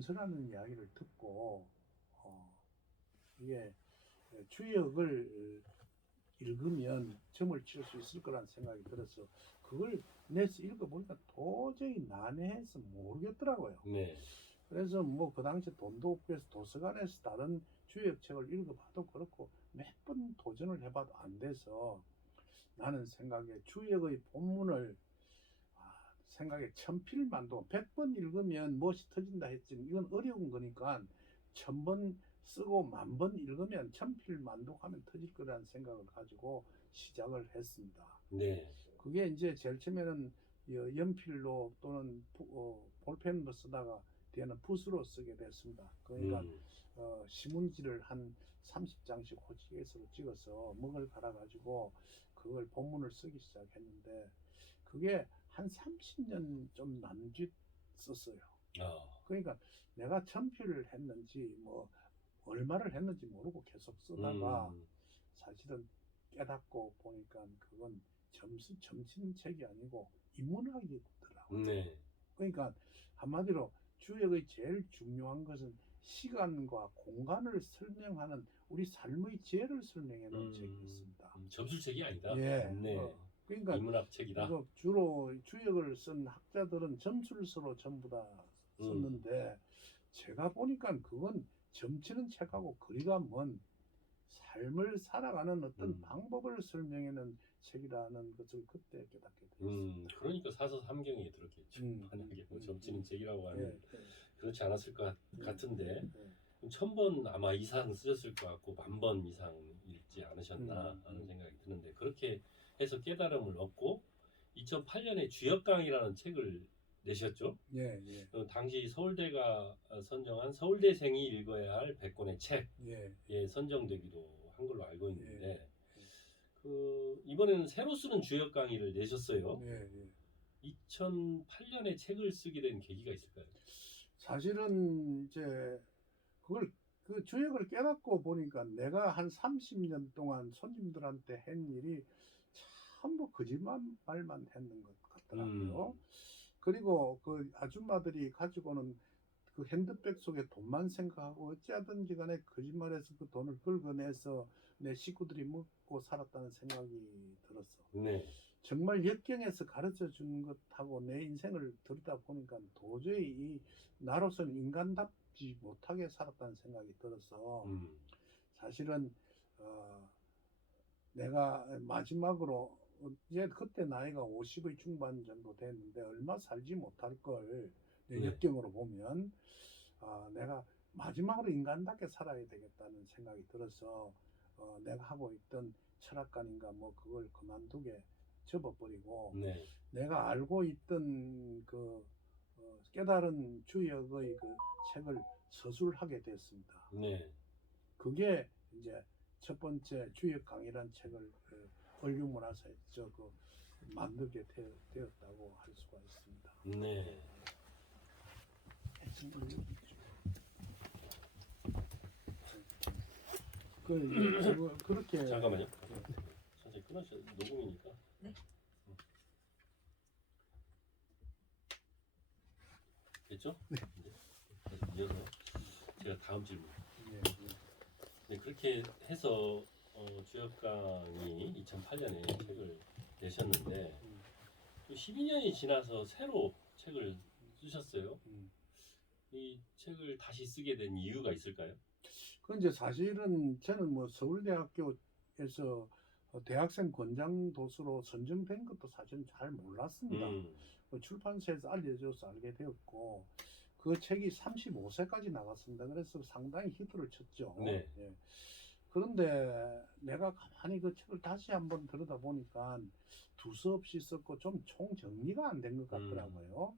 겸손하는 이야기를 듣고 이게 주역을 읽으면 점을 칠 수 있을 거란 생각이 들어서 그걸 내서 읽어보니까 도저히 난해해서 모르겠더라고요. 네. 그래서 뭐 그 당시 돈도 없고 해서 도서관에서 다른 주역책을 읽어봐도 그렇고 몇 번 도전을 해봐도 안 돼서 나는 생각에 주역의 본문을 생각에 천필만도 100번 읽으면 무엇이 터진다 했지만 이건 어려운 거니까 1000번 쓰고 10,000번 읽으면 천필만독하면 터질 거라는 생각을 가지고 시작을 했습니다. 네. 그게 이제 제일 처음에는 연필로 또는 볼펜으로 쓰다가 뒤에는 붓으로 쓰게 됐습니다. 그러니까 신문지를 한 30장씩 호치게스로 찍어서 먹을 갈아가지고 그걸 본문을 쓰기 시작했는데 그게 한 30년 좀 남짓 썼어요. 그러니까 내가 천필을 했는지 뭐 얼마를 했는지 모르고 계속 쓰다가 사실은 깨닫고 보니까 그건 점치는 책이 아니고 인문학이더라고요. 네. 그러니까 한마디로 주역의 제일 중요한 것은 시간과 공간을 설명하는 우리 삶의 지혜를 설명해 놓은 책이었습니다. 점술책이 아니다. 예. 네. 그러니까 인문학책이다. 주로 주역을 쓴 학자들은 점술서로 전부 다 썼는데 제가 보니까 그건 점치는 책하고 거리가 먼 삶을 살아가는 어떤 방법을 설명하는 책이라는 것을 그때 깨닫게 되었습니다. 그러니까 사서 삼경에 들었겠죠. 만약에 뭐 점치는 책이라고 하면 그렇지 않았을 것 같은데 1000번 아마 이상 쓰셨을 것 같고 10,000번 이상 읽지 않으셨나 하는 생각이 드는데 그렇게 해서 깨달음을 얻고 2008년에 주역강이라는 책을 내셨죠. 예. 당시 서울대가 선정한 서울대생이 읽어야 할 100권의 책에 선정되기도 한 걸로 알고 있는데 이번에는 새로 쓰는 주역 강의를 내셨어요. 2008년에 책을 쓰게 된 계기가 있을까요? 사실은 이제 그걸 그 주역을 깨닫고 보니까 내가 한 30년 동안 손님들한테 한 일이 전부 거짓말만 했는 것 같더라고요. 그리고 그 아줌마들이 가지고 오는 그 핸드백 속에 돈만 생각하고 어찌하든지 간에 거짓말해서 그 돈을 긁어내서 내 식구들이 먹고 살았다는 생각이 들었어. 네. 정말 역경에서 가르쳐 주는 것하고 내 인생을 들여다 보니까 도저히 이 나로서는 인간답지 못하게 살았다는 생각이 들어서 사실은 내가 마지막으로 이제 그때 나이가 50의 중반 정도 됐는데 얼마 살지 못할 걸 내 역경으로 보면 내가 마지막으로 인간답게 살아야 되겠다는 생각이 들어서 내가 하고 있던 철학관인가 뭐 그걸 그만두게 접어버리고 내가 알고 있던 그 깨달은 주역의 그 책을 서술하게 됐습니다. 그게 이제 첫 번째 주역 강의란 책을 얼류문화사에 만들게 되었다고 할 수가 있습니다. 네. 그렇게 잠깐만요. 선생님 끊으셔. 녹음이니까. 네. 됐죠? 네. 이어서 제가 다음 질문. 네, 그렇게 해서 주역강이 2008년에 책을 내셨는데 또 12년이 지나서 새로 책을 쓰셨어요. 이 책을 다시 쓰게 된 이유가 있을까요? 그 이제 사실은 저는 뭐 서울대학교에서 대학생 권장 도서로 선정된 것도 사실은 잘 몰랐습니다. 출판사에서 알려줘서 알게 되었고 그 책이 35세까지 나갔습니다. 그래서 상당히 히트를 쳤죠. 네. 예. 그런데 내가 가만히 그 책을 다시 한번 들여다보니까 두서없이 썼고 좀 총정리가 안 된 것 같더라고요.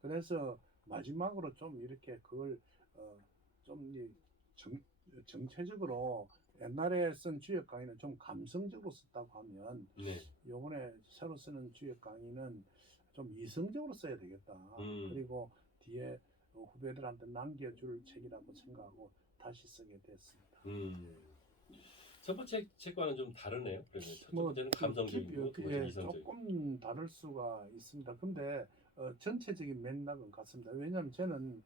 그래서 마지막으로 좀 이렇게 그걸 좀 정체적으로 옛날에 쓴 주역 강의는 좀 감성적으로 썼다고 하면 요번에 새로 쓰는 주역 강의는 좀 이성적으로 써야 되겠다. 그리고 뒤에 후배들한테 남겨줄 책이라고 생각하고 다시 쓰게 됐습니다. 첫 번째 책과는 좀 다르네요. 그러면 첫 번째는 감성적이고 두 번째는 이성적이고. 조금 다를 수가 있습니다. 근데 전체적인 맥락은 같습니다. 왜냐하면 저는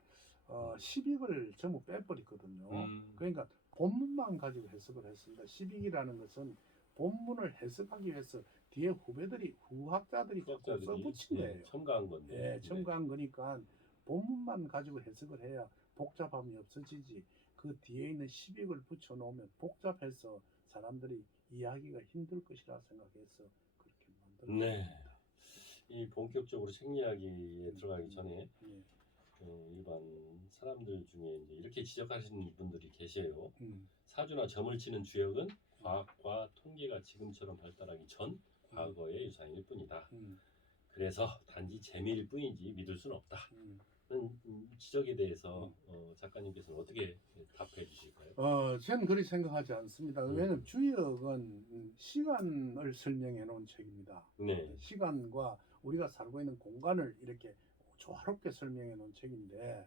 시빅을 전부 빼버렸거든요. 그러니까 본문만 가지고 해석을 했습니다. 시빅이라는 것은 본문을 해석하기 위해서 뒤에 후학자들이 자꾸 써붙인 거예요. 첨가한 건데. 첨가한 거니까 본문만 가지고 해석을 해야 복잡함이 없어지지. 그 뒤에 있는 시빅을 붙여놓으면 복잡해서 사람들이 이해하기가 힘들 것이라 생각해서 그렇게 만들었습니다. 네. 이 본격적으로 책 이야기에 들어가기 전에 일반 사람들 중에 이제 이렇게 지적하시는 분들이 계세요. 사주나 점을 치는 주역은 과학과 통계가 지금처럼 발달하기 전 과거의 유산일 뿐이다. 그래서 단지 재미일 뿐이지 믿을 수는 없다. 지적에 대해서 작가님께서는 어떻게 답해 주실까요? 저는 그렇게 생각하지 않습니다. 왜냐하면 주역은 시간을 설명해 놓은 책입니다. 네. 시간과 우리가 살고 있는 공간을 이렇게 조화롭게 설명해 놓은 책인데,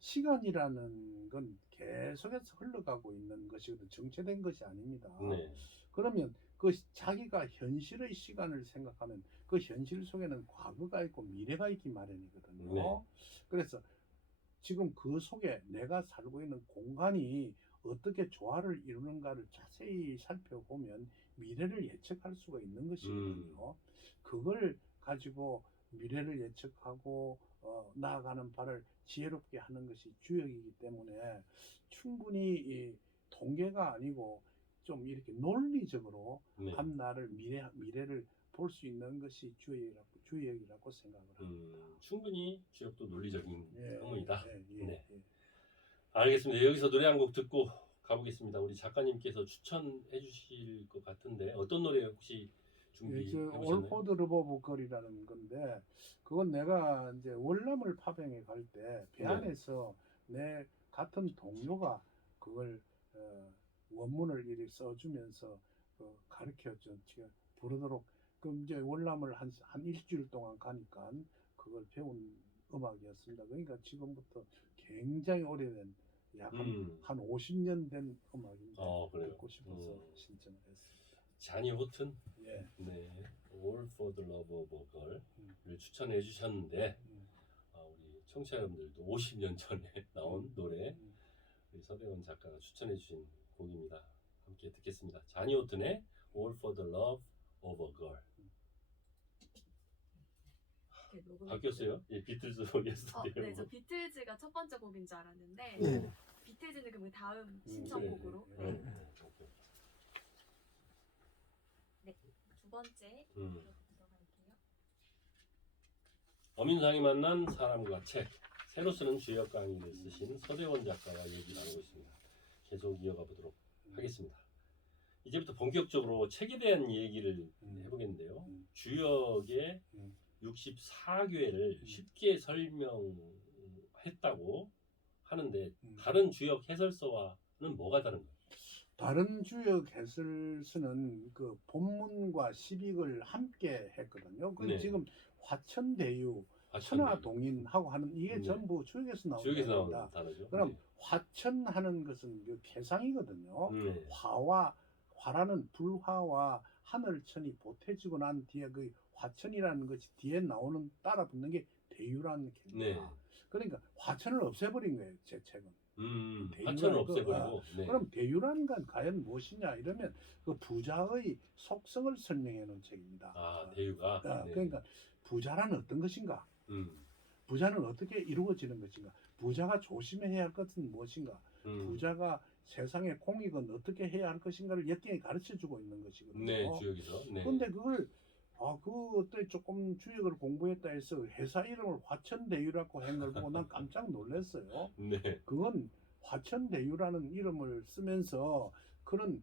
시간이라는 건 계속해서 흘러가고 있는 것이거든, 정체된 것이 아닙니다. 네. 그러면 그 자기가 현실의 시간을 생각하면 그 현실 속에는 과거가 있고 미래가 있기 마련이거든요. 네. 그래서 지금 그 속에 내가 살고 있는 공간이 어떻게 조화를 이루는가를 자세히 살펴보면 미래를 예측할 수가 있는 것이거든요. 그걸 가지고 미래를 예측하고 나아가는 바를 지혜롭게 하는 것이 주역이기 때문에 충분히 이 통계가 아니고 좀 이렇게 논리적으로 앞날을 미래를 볼 수 있는 것이 주역이라고 생각을 합니다. 충분히 주역도 논리적인 학문이다. 네. 알겠습니다. 여기서 노래 한 곡 듣고 가보겠습니다. 우리 작가님께서 추천해 주실 것 같은데 어떤 노래 혹시 준비해 보셨나요? All for the Love of Gir이라는 건데, 그건 내가 이제 월남을 파병에 갈 때 배 안에서 내 같은 동료가 그걸 원문을 이렇게 써주면서 가르쳐준 부르도록, 그럼 이제 월남을 한 일주일 동안 가니까 그걸 배운 음악이었습니다. 그러니까 지금부터 굉장히 오래된 약 한 50년 된 음악인데 듣고 싶어서 신청을 했습니다. 자니 호튼? 예. 네. All for the Love of a Gir을 추천해 주셨는데 우리 청취자 여러분들도 50년 전에 나온 노래 우리 서대원 작가가 추천해 주신 곡입니다. 함께 듣겠습니다. 자니 호튼의 All for the Love of a Girl. 바뀌었어요? 예, 비틀즈 예스터데이. 네, 저 비틀즈가 첫 번째 곡인 줄 알았는데 비틀즈는 그 다음 신청곡으로 네, 두 번째 들어갈게요. 어민상이 만난 사람과 책, 새로 쓰는 주역 강의를 쓰신 서대원 작가와 얘기 나누고 있습니다. 계속 이어가 보도록 하겠습니다. 이제부터 본격적으로 책에 대한 얘기를 해보겠는데요. 주역의 64괴를 쉽게 설명했다고 하는데 다른 주역 해설서와는 뭐가 다른가요? 다른 주역 해설서는 그 본문과 시빅을 함께 했거든요. 그 지금 화천대유, 천하동인하고 하는 이게 전부 주역에서 나오는 겁니다. 그럼 화천하는 것은 그 개상이거든요. 화라는 불화와 하늘천이 보태지고 난 뒤에 그 화천이라는 것이 뒤에 나오는 따라 붙는 게 대유라는 개입니다. 그러니까 화천을 없애버린 거예요, 제 책은. 화천을 없애버리고. 그럼 대유라는 건 과연 무엇이냐 이러면 그 부자의 속성을 설명해 놓은 책입니다. 대유가. 그러니까 부자란 어떤 것인가? 부자는 어떻게 이루어지는 것인가? 부자가 조심해야 할 것은 무엇인가? 부자가 세상의 공익은 어떻게 해야 할 것인가를 역경에 가르쳐주고 있는 것이거든요. 네, 주역에서. 그런데 그걸 그때 조금 주역을 공부했다 해서 회사 이름을 화천대유라고 한 걸 보고 난 깜짝 놀랐어요. 그건 화천대유라는 이름을 쓰면서 그런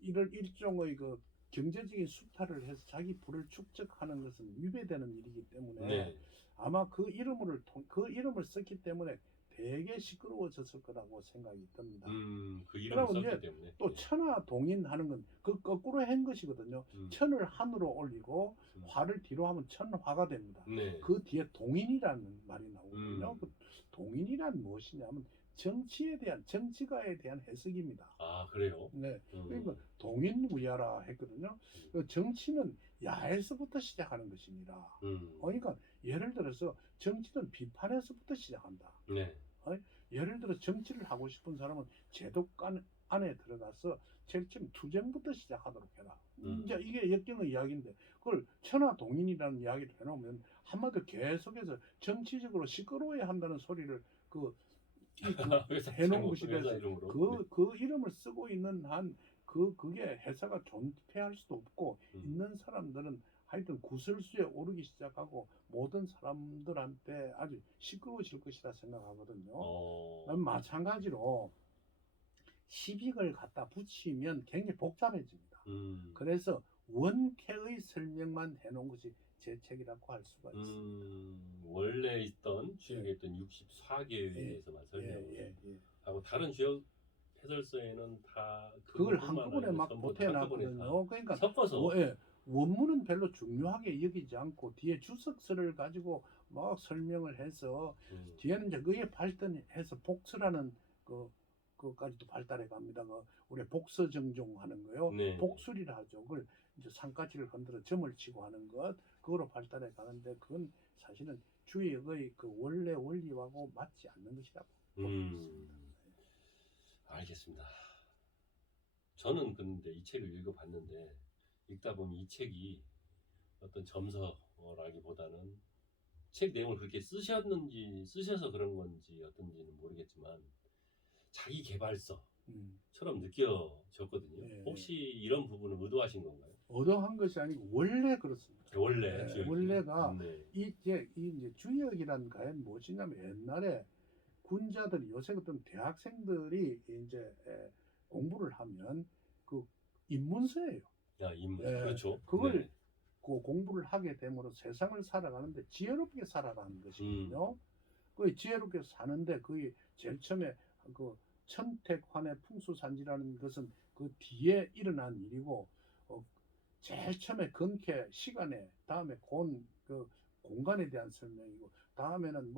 이런 일종의 그 경제적인 수탈을 해서 자기 부를 축적하는 것은 위배되는 일이기 때문에 아마 그 이름을 썼기 때문에 되게 시끄러워졌을 거라고 생각이 듭니다. 그 이름을 썼기 때문에. 또 천하동인하는 건 그 거꾸로 한 것이거든요. 천을 하늘로 올리고 화를 뒤로 하면 천화가 됩니다. 그 뒤에 동인이라는 말이 나오거든요. 그 동인이란 무엇이냐면 정치가에 대한 해석입니다. 아, 그래요? 네, 그러니까 동인우야라 했거든요. 그 정치는 야에서부터 시작하는 것이니라. 그러니까 예를 들어서 정치는 비판에서부터 시작한다. 네. 예를 들어 정치를 하고 싶은 사람은 제도권 안에 들어가서 제일 처음 투쟁부터 시작하도록 해라. 이제 이게 역경의 이야기인데 그걸 천하동인이라는 이야기를 해놓으면 한마디로 계속해서 정치적으로 시끄러워야 한다는 소리를 해놓은 것이 돼서 그 이름을 쓰고 있는 한 그게 회사가 존폐할 수도 없고 있는 사람들은 하여튼 구설수에 오르기 시작하고 모든 사람들한테 아주 시끄러워질 것이라 생각하거든요. 마찬가지로 시빅을 갖다 붙이면 굉장히 복잡해집니다. 그래서 원캐의 설명만 해놓은 것이 제 책이라고 할 수가 있습니다. 원래 있던 주역에 있던 64개에 대해서만 설명하고 다른 주역 해설서에는 다 그걸 한꺼번에 막 보태놨거든요. 그러니까 섞어서 원문은 별로 중요하게 여기지 않고 뒤에 주석서를 가지고 막 설명을 해서 뒤에는 이제 그게 발전해서 복수라는 그까지도 발달해 갑니다. 우리 복서정종하는 거요. 네. 복술이라 하죠. 그걸 이제 상가치를 흔들어 점을 치고 하는 것 그거로 발달해 가는데 그건 사실은 주역의 그 원래 원리하고 맞지 않는 것이라고 보겠습니다. 알겠습니다. 저는 근데 이 책을 읽어봤는데 읽다 보면 이 책이 어떤 점서라기보다는 책 내용을 그렇게 쓰셔서 그런 건지 어떤지는 모르겠지만 자기 개발서처럼 느껴졌거든요. 네. 혹시 이런 부분을 의도하신 건가요? 의도한 것이 아니고 원래 그렇습니다. 원래가 이제 주역이란 과연 무엇이냐면 옛날에 군자들이 요새 어떤 대학생들이 이제 공부를 하면 그 입문서예요. 입문서. 그렇죠. 그걸 그 공부를 하게 되므로 세상을 살아가는데 지혜롭게 살아가는 것이거든요. 그 지혜롭게 사는데 그게 제일 처음에 그 천택환의 풍수산지라는 것은 그 뒤에 일어난 일이고 제일 처음에 근캐 시간에 다음에 그 공간에 대한 설명이고 다음에는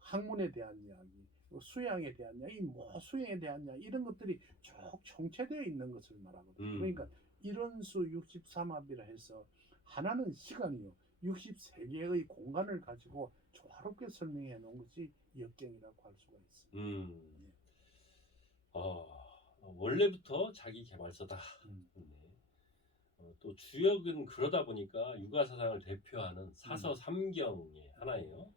학문에 대한 이야기, 수양에 대한 이야기, 수행에 대한 이야기 이런 것들이 쭉 총체되어 있는 것을 말하거든요. 그러니까 일원수 63합이라 해서 하나는 시간이요. 63개의 공간을 가지고 조화롭게 설명해 놓은 것이 역경이라고 할 수가 있습니다. 원래부터 자기 개발서다. 또 주역은 그러다 보니까 육아사상을 대표하는 사서 삼경의 하나예요.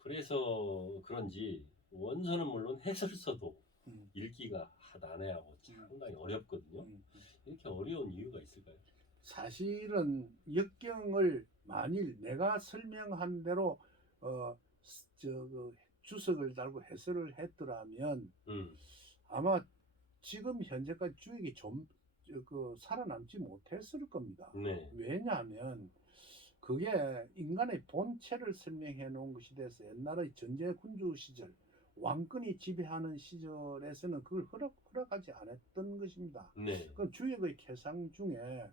그래서 그런지 원서는 물론 해설서도 읽기가 난해하고 상당히 어렵거든요. 이렇게 어려운 이유가 있을까요? 사실은 역경을 만일 내가 설명한 대로 주석을 달고 해설을 했더라면 아마 지금 현재까지 주역이 좀 살아남지 못했을 겁니다. 네. 왜냐하면 그게 인간의 본체를 설명해 놓은 것이 돼서 옛날의 전제군주 시절 왕권이 지배하는 시절에서는 그걸 허락하지 않았던 것입니다. 네. 그 주역의 캐상 중에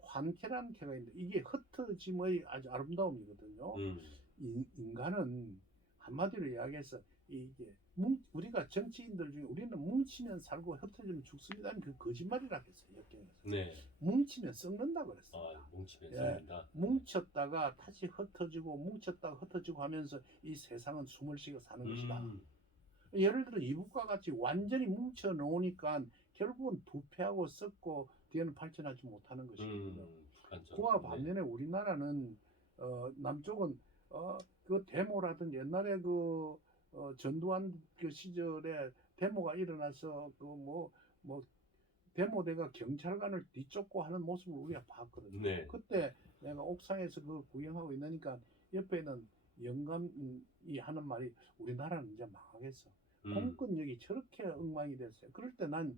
환캐라는 캐가 있는데 이게 흩어짐의 아주 아름다움이거든요. 인간은 한마디로 이야기해서 이게 우리가 정치인들 중에 우리는 뭉치면 살고 흩어지면 죽습니다. 그 거짓말이라고 했어요. 역경에서. 네. 뭉치면 썩는다 그랬습니다. 뭉치면 썩는다. 뭉쳤다가 다시 흩어지고 뭉쳤다가 흩어지고 하면서 이 세상은 숨을 쉬고 사는 것이다. 예를 들어 이북과 같이 완전히 뭉쳐 놓으니까 결국은 부패하고 썩고 뒤에는 발전하지 못하는 것이거든요. 그와 반면에 우리나라는 남쪽은 그 데모라든지 옛날에 전두환 그 시절에 데모가 일어나서 데모대가 경찰관을 뒤쫓고 하는 모습을 우리가 봤거든요. 네. 그때 내가 옥상에서 그걸 구경하고 있으니까 옆에는 영감이 하는 말이 우리나라는 이제 망하겠어. 공권력이 저렇게 엉망이 됐어요. 그럴 때 난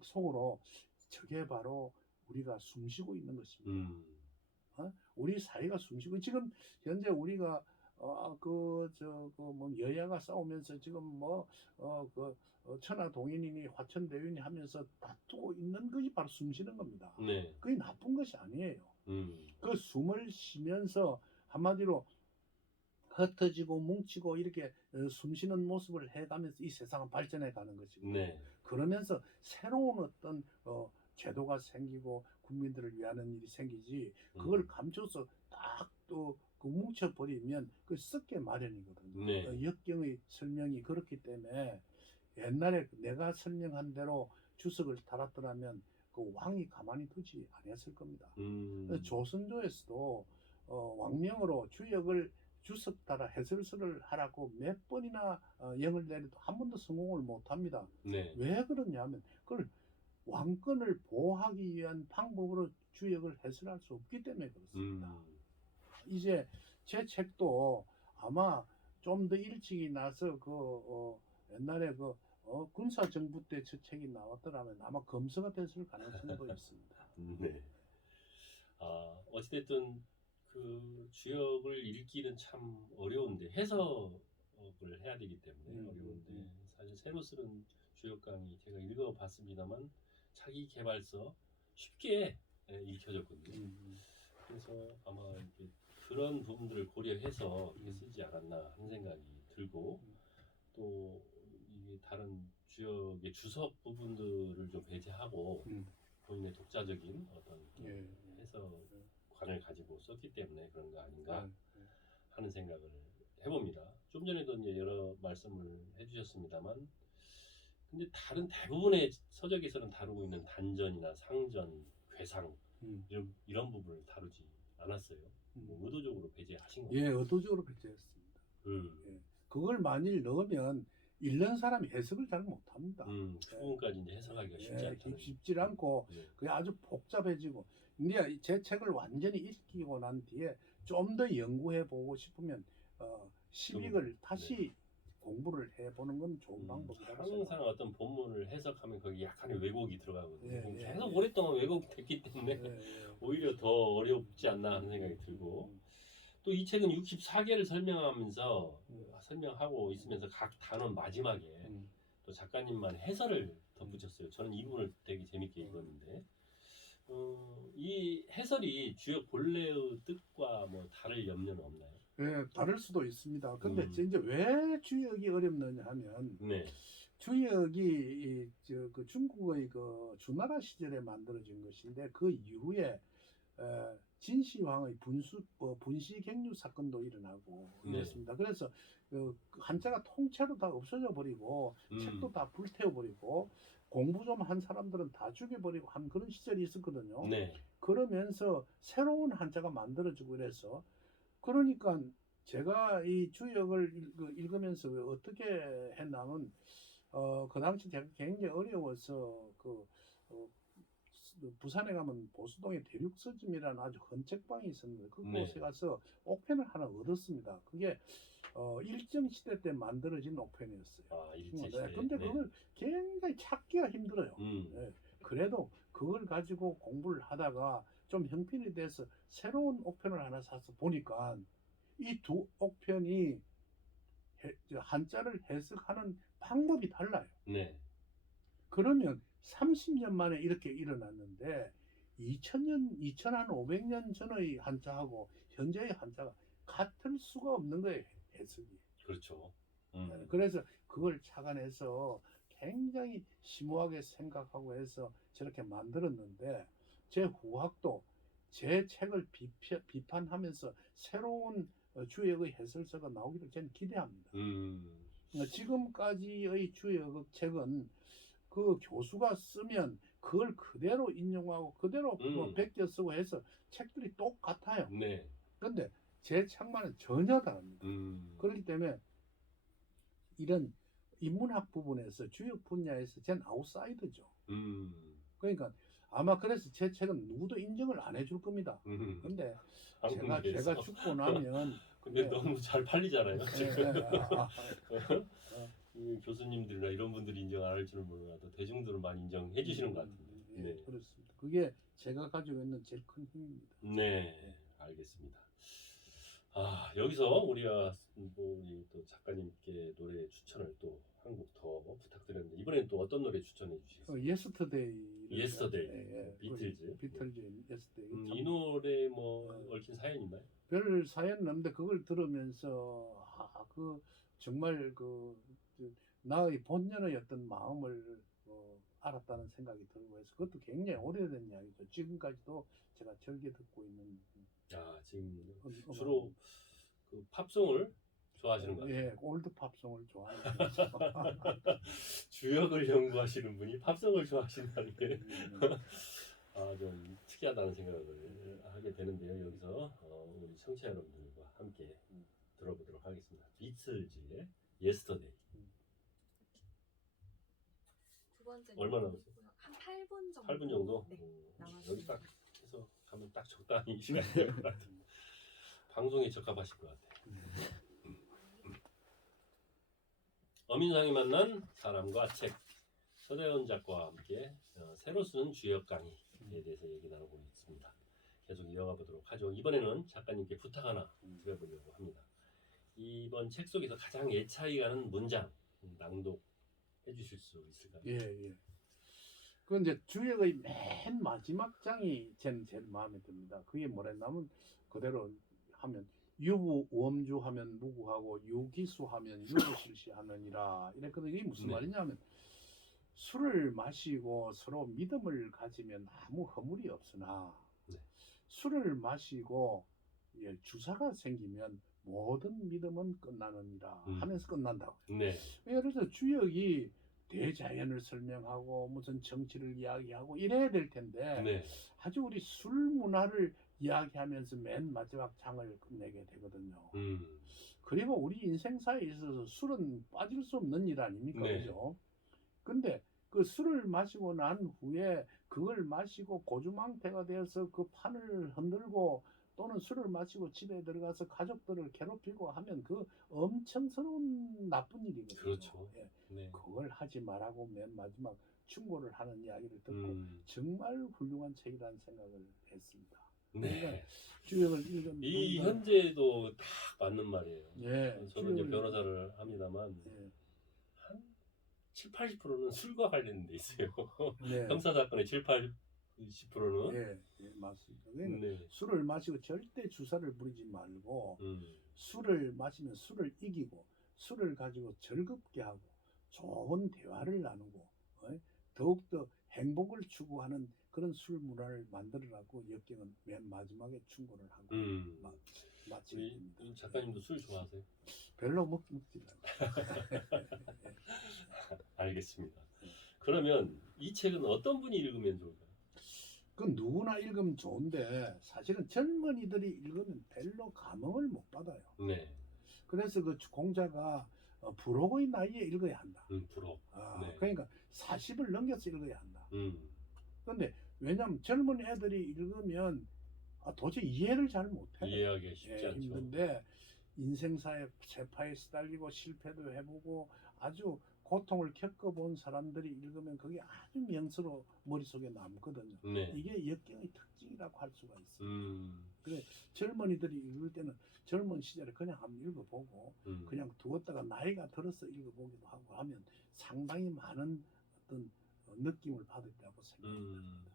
속으로 저게 바로 우리가 숨쉬고 있는 것입니다. 우리 사회가 숨쉬고 지금 현재 우리가 여야가 싸우면서 지금 천하동인이니 화천대유니 하면서 다투고 있는 것이 바로 숨쉬는 겁니다. 네. 그게 나쁜 것이 아니에요. 그 숨을 쉬면서 한마디로 흩어지고 뭉치고 이렇게 숨쉬는 모습을 해가면서 이 세상은 발전해 가는 것이고 네. 그러면서 새로운 어떤 제도가 생기고 국민들을 위하는 일이 생기지 그걸 감춰서 딱 또 그 뭉쳐버리면 그 썩게 마련이거든요. 네. 역경의 설명이 그렇기 때문에 옛날에 내가 설명한 대로 주석을 달았더라면 그 왕이 가만히 두지 않았을 겁니다. 조선조에서도 왕명으로 주역을 주석 달아 해설서를 하라고 몇 번이나 영을 내려도 한 번도 성공을 못합니다. 네. 왜 그러냐면 그걸 왕권을 보호하기 위한 방법으로 주역을 해설할 수 없기 때문에 그렇습니다. 이제 제 책도 아마 좀 더 일찍이 나서 옛날에 군사정부 때 저 책이 나왔더라면 아마 검서가 됐을 가능성도 있습니다. 네. 어찌됐든 그 주역을 읽기는 참 어려운데 해석을 해야 되기 때문에 어려운데 사실 새로 쓰는 주역 강의 제가 읽어봤습니다만 자기 개발서 쉽게 읽혀졌거든요. 그래서 아마 이렇게 그런 부분들을 고려해서 이렇게 쓰지 않았나 하는 생각이 들고 또 이게 다른 주역의 주석 부분들을 좀 배제하고 본인의 독자적인 어떤 해석관을 가지고 썼기 때문에 그런 거 아닌가 하는 생각을 해봅니다. 좀 전에도 이제 여러 말씀을 해주셨습니다만 근데 다른 대부분의 서적에서는 다루고 있는 단전이나 상전, 괴상 이런 부분을 다루지 않았어요. 뭐 의도적으로 배제하신 건가요? 예, 의도적으로 배제했습니다. 예. 그걸 만일 넣으면 읽는 사람이 해석을 잘 못합니다. 부분까지 이제 해석하기가 쉽지 않다. 쉽지 않고 그게 아주 복잡해지고. 근데 제 책을 완전히 읽히고 난 뒤에 좀 더 연구해 보고 싶으면 시빅을 다시 공부를 해보는 건 좋은 방법이라고 항상 생각합니다. 어떤 본문을 해석하면 거기 약간의 왜곡이 들어가거든요. 예, 계속 오랫동안 왜곡됐기 때문에 오히려 더 어렵지 않나 하는 생각이 들고 또 이 책은 64개를 설명하고 있으면서 각 단원 마지막에 또 작가님만 해설을 덧붙였어요. 저는 이 부분을 되게 재밌게 읽었는데 이 해설이 주역 본래의 뜻과 뭐 다를 염려는 없나요? 예, 다를 수도 있습니다. 근데 이제 왜 주역이 어렵느냐 하면 주역이 그 중국의 그 주나라 시절에 만들어진 것인데 그 이후에 진시황의 분시경류 사건도 일어나고 이랬습니다. 그래서 그 한자가 통째로 다 없어져 버리고 책도 다 불태워 버리고 공부 좀 한 사람들은 다 죽여버리고 한 그런 시절이 있었거든요. 그러면서 새로운 한자가 만들어지고 이래서 그러니까 제가 이 주역을 읽으면서 어떻게 했냐면 그 당시 제가 굉장히 어려워서 부산에 가면 보수동에 대륙서점이라는 아주 헌 책방이 있었는데 그곳에 가서 옥편을 하나 얻었습니다. 그게 일정시대 때 만들어진 옥편이었어요. 일제시대. 근데 그걸 굉장히 찾기가 힘들어요. 그래도 그걸 가지고 공부를 하다가 좀 형편이 돼서 새로운 옥편을 하나 사서 보니까 이 두 옥편이 한자를 해석하는 방법이 달라요. 그러면 30년 만에 이렇게 일어났는데 2500년 전의 한자하고 현재의 한자가 같을 수가 없는 거예요. 해석이. 그렇죠. 그래서 그걸 착안해서 굉장히 심오하게 생각하고 해서 저렇게 만들었는데 제 후학도 제 책을 비판하면서 새로운 주역의 해설서가 나오기를 저는 기대합니다. 지금까지의 주역 책은 그 교수가 쓰면 그걸 그대로 인용하고 그대로 베껴 쓰고 해서 책들이 똑같아요. 근데 제 책만은 전혀 다릅니다. 그렇기 때문에 이런 인문학 부분에서 주역 분야에서 전 아웃사이더죠. 그러니까 아마 그래서 제 책은 누구도 인정을 안 해줄 겁니다. 근데 제가 죽고 나면 근데 너무 잘 팔리잖아요. 지금. 교수님들이나 이런 분들이 인정 안 할 줄은 몰라도 대중들은 많이 인정해 주시는 것 같은데. 그렇습니다. 그게 제가 가지고 있는 제일 큰 힘입니다. 알겠습니다. 여기서 우리가 우리 또 작가님께 노래 추천을 또 한 곡 더 부탁드렸는데 이번에는 또 어떤 노래 추천해 주시겠어요? 예스터데이. 예스터데이, 비틀즈. 비틀즈 예스터데이. 이 노래 뭐 얽힌 사연 있나요? 별 사연은 없는데 그걸 들으면서 그 정말 나의 본연의 어떤 마음을 알았다는 생각이 들고 해서 그것도 굉장히 오래된 이야기죠. 지금까지도 제가 즐겨 듣고 있는. 지금 주로 그 팝송을 좋아하시는 것 같아요. 예, 올드 팝송을 좋아하는 주역을 연구하시는 분이 팝송을 좋아하신다는 게 좀 특이하다는 생각을 하게 되는데요. 여기서 우리 청취자 여러분들과 함께 들어보도록 하겠습니다. 비틀즈의 예스터데이. 두 번째 얼마나 남았어요? 한 8분 정도. 8분 정도? 네, 여기 딱 해서 가면 딱 적당히 시간이 될 것 같아요. 방송에 적합하실 것 같아요. 어민상이 만난 사람과 책, 서대원 작가와 함께 새로 쓰는 주역 강의에 대해서 얘기 나누고 있습니다. 계속 이어가 보도록 하죠. 이번에는 작가님께 부탁 하나 드려보려고 합니다. 이번 책 속에서 가장 애착이 가는 문장 낭독해 주실 수 있을까요? 예. 그 이제 주역의 맨 마지막 장이 저는 제일 마음에 듭니다. 그게 뭐랬냐면 그대로 하면 유부 웜주 하면 무구하고 유기수 하면 유부실시하느니라 이랬거든요. 이게 무슨 네. 말이냐면 술을 마시고 서로 믿음을 가지면 아무 허물이 없으나 네. 술을 마시고 주사가 생기면 모든 믿음은 끝나느니라 하면서 끝난다고. 네. 예를 들어 주역이 대자연을 설명하고 무슨 정치를 이야기하고 이래야 될 텐데 네. 아주 우리 술 문화를 이야기하면서 맨 마지막 장을 끝내게 되거든요. 그리고 우리 인생사에 있어서 술은 빠질 수 없는 일 아닙니까? 네. 그죠? 근데 그 술을 마시고 난 후에 그걸 마시고 고주망태가 되어서 그 판을 흔들고 또는 술을 마시고 집에 들어가서 가족들을 괴롭히고 하면 그 엄청스러운 나쁜 일이거든요. 그렇죠. 예. 네. 그걸 하지 말라고 맨 마지막 충고를 하는 이야기를 듣고 정말 훌륭한 책이라는 생각을 했습니다. 네. 주역을 읽은 이 분은- 현재도 딱 맞는 말이에요. 예, 저는 이제 주역을- 변호사를 합니다만 예, 한 70-80%는 술과 관련된 데 있어요. 네, 형사 사건의 70-80%는 예, 맞습니다. 그러니까 네. 술을 마시고 절대 주사를 부리지 말고 음. 술을 마시면 술을 이기고 술을 가지고 즐겁게 하고 좋은 대화를 나누고 더욱더 행복을 추구하는 그런 술 문화를 만들어라고 역경은 맨 마지막에 충고를 하고 마치게 우리 됩니다. 작가님도 술 좋아하세요? 별로 먹지 않아요. 알겠습니다. 그러면 이 책은 어떤 분이 읽으면 좋을까요? 그 누구나 읽으면 좋은데 사실은 젊은이들이 읽으면 별로 감흥을 못 받아요. 네. 그래서 그 공자가 부록의 나이에 읽어야 한다. 부록. 네. 그러니까 40을 넘겨서 읽어야 한다. 그런데 왜냐하면 젊은 애들이 읽으면 도저히 이해를 잘 못해요. 이해하기 쉽지 않죠. 힘든데 인생사의 세파에 시달리고 실패도 해보고 아주 고통을 겪어본 사람들이 읽으면 그게 아주 명수로 머릿속에 남거든요. 네. 이게 역경의 특징이라고 할 수가 있습니다. 그래 젊은이들이 읽을 때는 젊은 시절에 그냥 한번 읽어보고 그냥 두었다가 나이가 들어서 읽어보기도 하고 하면 상당히 많은 어떤 느낌을 받으리라고 생각합니다.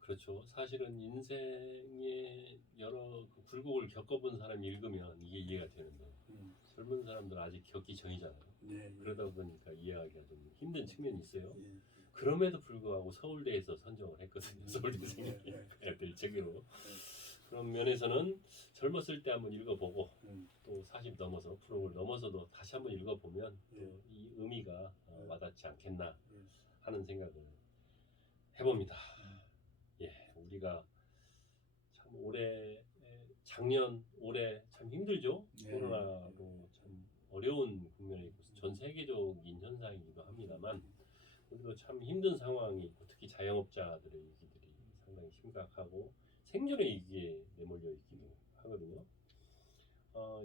그렇죠. 사실은 인생의 여러 그 굴곡을 겪어본 사람이 읽으면 이게 이해가 되는데 젊은 사람들 아직 겪기 전이잖아요. 네, 그러다 보니까 이해하기가 좀 힘든 측면이 있어요. 예. 그럼에도 불구하고 서울대에서 선정을 했거든요. 서울대생이 해야 될 책으로. 그런 면에서는 젊었을 때 한번 읽어보고 또 40 넘어서 프로를 넘어서도 다시 한번 읽어보면 또 이 의미가 와닿지 않겠나 하는 생각을 해봅니다. 예, 우리가 참 작년 올해 참 힘들죠. 코로나로 참 어려운 국면에 있고 전 세계적인 현상이기도 합니다만 우리도 참 힘든 상황이 있고 특히 자영업자들의 위기들이 상당히 심각하고 생존의 위기에 내몰려 있기도 하거든요.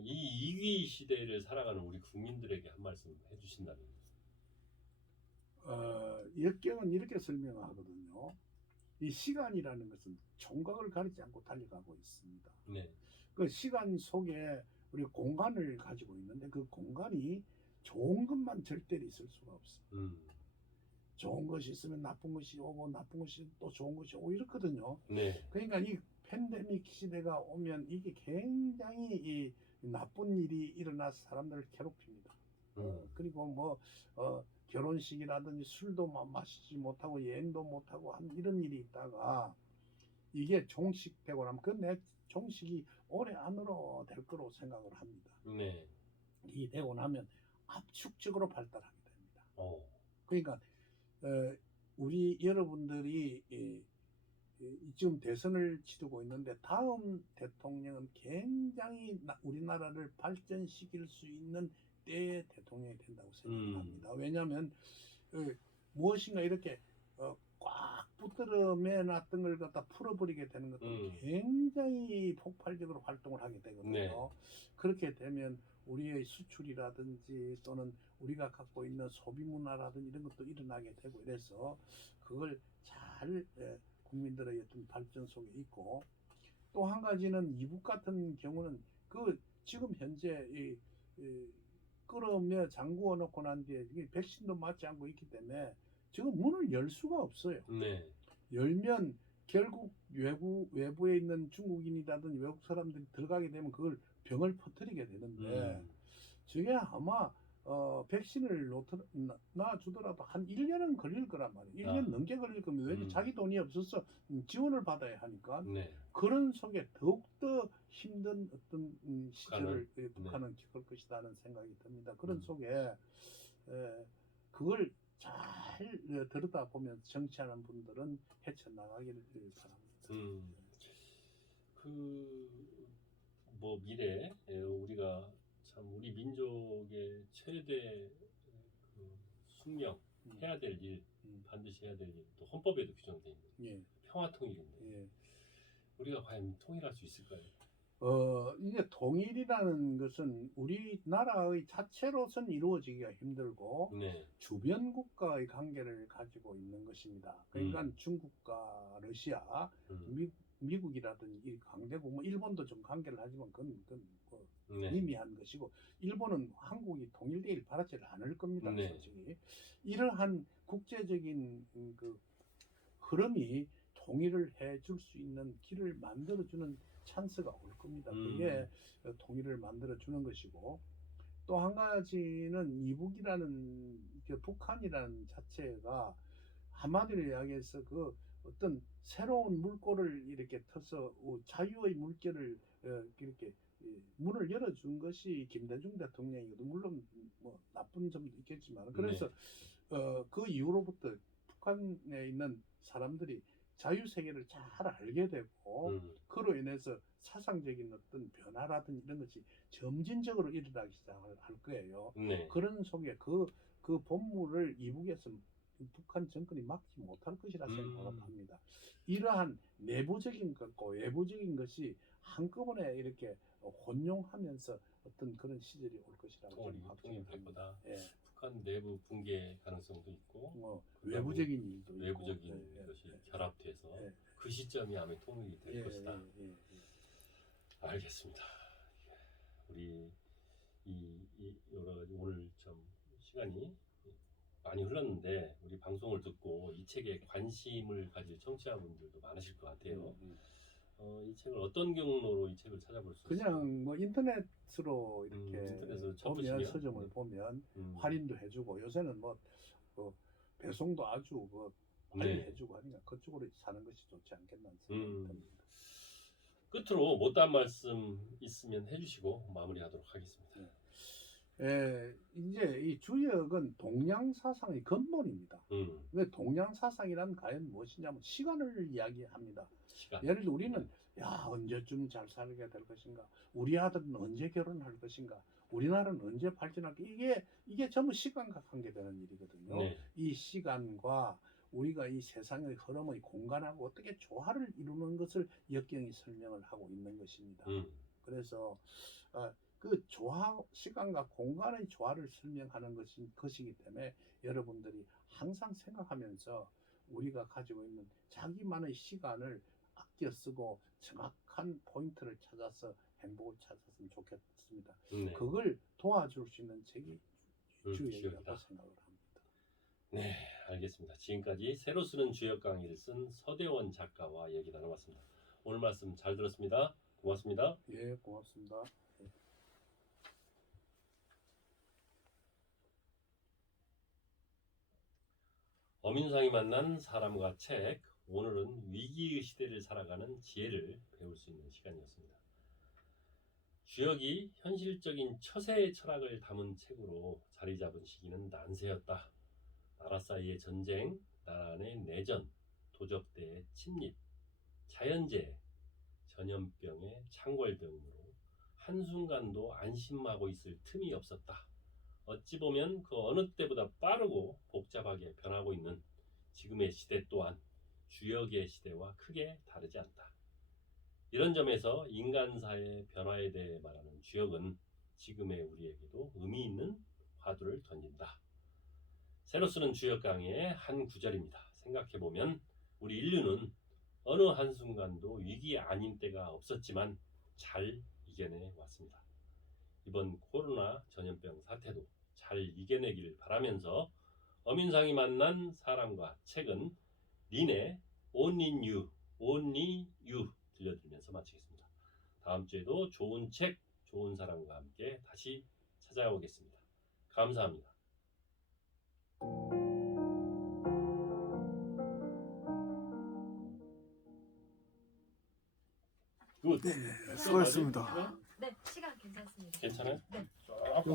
이 위기 시대를 살아가는 우리 국민들에게 한 말씀 해주신다면? 역경은 이렇게 설명하거든요. 이 시간이라는 것은 총각을 가리지 않고 달려가고 있습니다. 네. 그 시간 속에 우리 공간을 가지고 있는데 그 공간이 좋은 것만 절대로 있을 수가 없어. 좋은 것이 있으면 나쁜 것이 오고 나쁜 것이 또 좋은 것이 오고 이렇거든요. 네. 그러니까 이 팬데믹 시대가 오면 이게 굉장히 이 나쁜 일이 일어나서 사람들을 괴롭힙니다. 그리고 뭐 결혼식이라든지 술도 마시지 못하고 여행도 못하고 한 이런 일이 있다가 이게 종식되고 나면 그 내 종식이 올해 안으로 될 거로 생각을 합니다. 네. 이 되고 나면 압축적으로 발달하게 됩니다. 그러니까 우리 여러분들이 지금 대선을 치르고 있는데 다음 대통령은 굉장히 우리나라를 발전시킬 수 있는 때의 대통령이 된다고 생각합니다. 왜냐하면 무엇인가 이렇게 꽉 붙들어 매놨던 걸 갖다 풀어버리게 되는 것도 굉장히 폭발적으로 활동을 하게 되거든요. 네. 그렇게 되면 우리의 수출이라든지 또는 우리가 갖고 있는 소비 문화라든지 이런 것도 일어나게 되고 이래서 그걸 잘 국민들의 어떤 발전 속에 있고, 또 한 가지는 이북 같은 경우는 그 지금 현재 끌어며 잠그어 놓고 난 뒤에 백신도 맞지 않고 있기 때문에 지금 문을 열 수가 없어요. 네. 열면 결국 외부에 있는 중국인이라든지 외국 사람들이 들어가게 되면 그걸 병을 퍼뜨리게 되는데 저게 아마 백신을 놔주더라도 한 1년은 걸릴 거란 말이에요. 1년 넘게 걸릴 겁니다. 왜냐면 자기 돈이 없어서 지원을 받아야 하니까. 네. 그런 속에 더욱더 힘든 어떤 시절을 북한은 네. 겪을 것이라는 생각이 듭니다. 그런 속에 그걸 잘 들여다보면 정치하는 분들은 헤쳐나가기를 바랍니다. 뭐 미래 우리가 참 우리 민족의 최대 숙명 해야 될 일, 반드시 해야 될 일, 또 헌법에도 규정되어 있는 평화 통일인데 우리가 과연 통일할 수 있을까요? 이제 통일이라는 것은 우리나라의 자체로선 이루어지기가 힘들고 주변 국가의 관계를 가지고 있는 것입니다. 그러니까 중국과 러시아, 미국이라든지 이 강대국, 뭐 일본도 좀 관계를 하지만 그건 미미한 것이고, 일본은 한국이 통일되길 바라지 않을 겁니다. 솔직히 이러한 국제적인 그 흐름이 통일을 해줄 수 있는 길을 만들어주는 찬스가 올 겁니다. 그게 통일을 만들어주는 것이고, 또 한 가지는 이북이라는 북한이라는 자체가 한마디로 이야기해서 그 어떤 새로운 물꼬를 이렇게 터서 자유의 물결을 이렇게 문을 열어준 것이 김대중 대통령이거든요. 물론 뭐 나쁜 점도 있겠지만, 그래서 그 이후로부터 북한에 있는 사람들이 자유세계를 잘 알게 되고 그로 인해서 사상적인 어떤 변화라든지 이런 것이 점진적으로 일어나기 시작을 할 거예요. 그런 속에 그 본물을 이북에서 북한 정권이 막지 못할 것이라 생각을 합니다. 이러한 내부적인 것과 외부적인 것이 한꺼번에 이렇게 혼용하면서 어떤 그런 시절이 올 것이라고 통일보다 북한 내부 붕괴 가능성도 있고 외부적인 일도 외부적인 것이 결합돼서 그 시점이 아마 통일이 될 것이다. 알겠습니다. 우리 여러 가지 오늘 좀 시간이 많이 흘렀는데 우리 방송을 듣고 이 책에 관심을 가질 청취자분들도 많으실 것 같아요. 이 책을 어떤 경로로 이 책을 찾아볼 수 있어요? 그냥 뭐 인터넷으로 이렇게 인터넷으로 보면 서점을 보면 할인도 해주고, 요새는 뭐 배송도 아주 빨리 해주고 하니까 그쪽으로 사는 것이 좋지 않겠나 생각이 듭니다. 끝으로 못다한 말씀 있으면 해주시고 마무리하도록 하겠습니다. 이제 이 주역은 동양 사상의 근본입니다. 왜 동양 사상이란 과연 무엇이냐면 시간을 이야기합니다. 예를 들어 우리는 언제쯤 잘 살게 될 것인가, 우리 아들은 언제 결혼할 것인가, 우리나라는 언제 발전할까, 이게 전부 시간과 관계되는 일이거든요. 이 시간과 우리가 이 세상의 흐름의 공간하고 어떻게 조화를 이루는 것을 역경이 설명을 하고 있는 것입니다. 그래서 그 조화, 시간과 공간의 조화를 설명하는 것이기 때문에 여러분들이 항상 생각하면서 우리가 가지고 있는 자기만의 시간을 아껴 쓰고 정확한 포인트를 찾아서 행복을 찾았으면 좋겠습니다. 네. 그걸 도와줄 수 있는 책이 주역이라고 주역이다. 생각을 합니다. 네, 알겠습니다. 지금까지 새로 쓰는 주역 강의를 쓴 서대원 작가와 얘기 나눠봤습니다. 오늘 말씀 잘 들었습니다. 고맙습니다. 예, 고맙습니다. 어민상이 만난 사람과 책, 오늘은 위기의 시대를 살아가는 지혜를 배울 수 있는 시간이었습니다. 주역이 현실적인 처세의 철학을 담은 책으로 자리 잡은 시기는 난세였다. 나라 사이의 전쟁, 나라 내 내전, 도적대의 침입, 자연재해, 전염병의 창궐 등으로 한순간도 안심하고 있을 틈이 없었다. 어찌 보면 그 어느 때보다 빠르고 복잡하게 변하고 있는 지금의 시대 또한 주역의 시대와 크게 다르지 않다. 이런 점에서 인간사의 변화에 대해 말하는 주역은 지금의 우리에게도 의미 있는 화두를 던진다. 새로 쓰는 주역 강의의 한 구절입니다. 생각해보면 우리 인류는 어느 한순간도 위기 아닌 때가 없었지만 잘 이겨내 왔습니다. 이번 코로나 전염병 사태도 잘 이겨내기를 바라면서 어민상이 만난 사람과 책은 린의 Only You 들려드리면서 마치겠습니다. 다음 주에도 좋은 책, 좋은 사람과 함께 다시 찾아오겠습니다. 감사합니다. 굿. 수고하셨습니다. 네, 시간 괜찮습니다. 괜찮아요? 네. 조금 앞